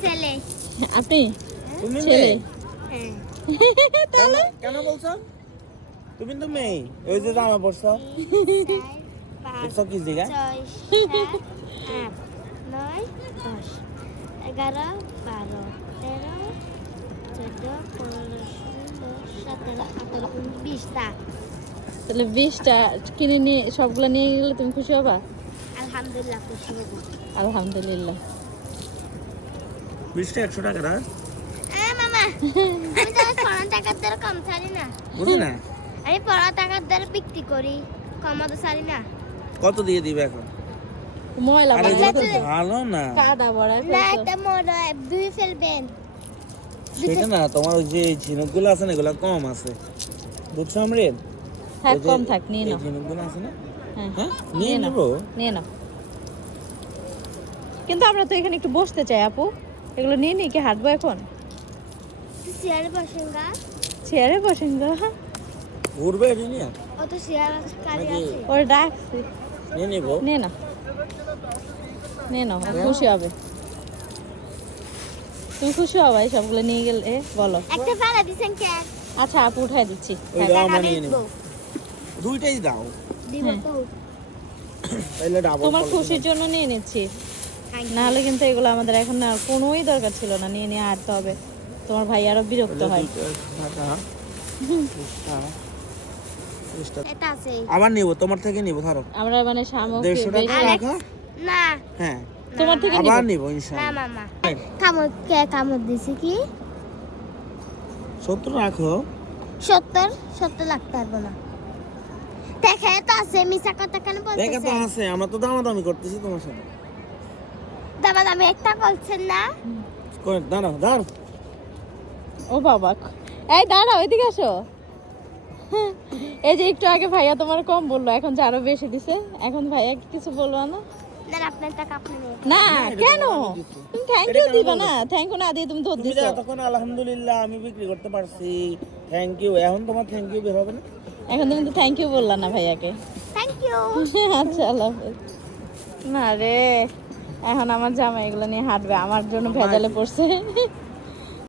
ছেলে। আপনি? তুমি ছেলে। হ্যাঁ। তাহলে? কেন- বলছো? তুমি তো মেয়ে। ওই যে জামা পড়ছো পাঁচ কি নয় দশ এগারো বারো তেরো চোদ্দ পনেরো ষোলো সতেরো আঠারো বিশটা। তাহলে বিশটা কিনে নিয়ে সবগুলো নিয়ে গেলে তুমি খুশি হবা? আলহামদুলিল্লাহ খুশি হব। আলহামদুলিল্লাহ। বিশটা একশো টাকা না? হ্যাঁ আমি তো টাকার দ্বারা কম ছাড়ি না। বুঝি না? আমি পনেরো টাকার দ্বারা বিক্রি করি কম তো না। কত দিয়ে দিবে এখন? ময়লা আর ভরা। এগুলো তো ভালো না। কাদা ভরা না এটা দুই ফেলবেন। সেটা না তোমার ওই যে ঝিনুকগুলো আছে না এগুলো কম আছে। বুঝছ আমরিন? থাক কম থাক নিয়ে নাও। ঝিনুকগুলো আছে না? হ্যাঁ হ্যাঁ নিয়ে নিয়ে নাও। নিয়ে নাও। কিন্তু আমরা তো এখানে একটু বসতে চাই আপু। এগুলো নিয়ে নিয়ে কি হাঁটবো এখন? চেয়ারে বসেন গা। চেয়ারে বসেন গো। ঘুরবে নিয়ে? অত চেয়ার নাকি? আছে। ওর ডাকছি। নিয়ে নিবো। নিয়ে নাও নিয়ে নাও ও খুশি হবে। তুমি খুশি হবে এই সবগুলো নিয়ে গেলে এ, বলো। একটা ফেলা দিছেন কে? আচ্ছা আপু উঠাই দিচ্ছি। দুইটাই দাও। দিব। তো। তোমার খুশির জন্য নিয়ে নিচ্ছি। নাহলে কিন্তু এগুলো আমাদের এখন আর কোনোই দরকার ছিল না। নিয়ে নিয়ে হাঁটতে হবে। তোমার ভাই আরও বিরক্ত হয়। আবার নিবো তোমার থেকে নিবো ধরো। আমরা মানে টাকা রাখো। না। হ্যাঁ। তোমার থেকে আবার নিবো। নিবো না মামা। কামড় কে কামড় দিছে কি? সত্তর রাখো। সত্তর? সত্তর লাগতে পারব না। দেখে তো আছে কথা কেন দেখে তো আছে আমরা তো দামাদামি করতেছি তোমার সাথে। দাদা একটা বলছেন না? দাঁড়াও ও বাবা এই দাঁড়াও এদিকে আসো। এই যে একটু আগে ভাইয়া তোমার কম বলল এখন যে আরও বেশি দিছে। এখন ভাইয়া কিছু বলল না? না আপনার টাকা আপনি নেন। না এটা কেন। তুমি থ্যাংক ইউ দিবা না? থ্যাংক ইউ না দিয়ে তুমি ধর দিছো। তখন আলহামদুলিল্লাহ আমি বিক্রি করতে পারছি। থ্যাংক ইউ এখন তোমার থ্যাংক ইউ বের হবে না? এখন তুমি তো থ্যাংক ইউ বললা না ভাইয়াকে। থ্যাংক ইউ আচ্ছা আল্লাহ হাফেজ। না রে। এখন আমার জামা এগুলো নিয়ে হাঁটবে আমার জন্য ভেজালে পড়ছে।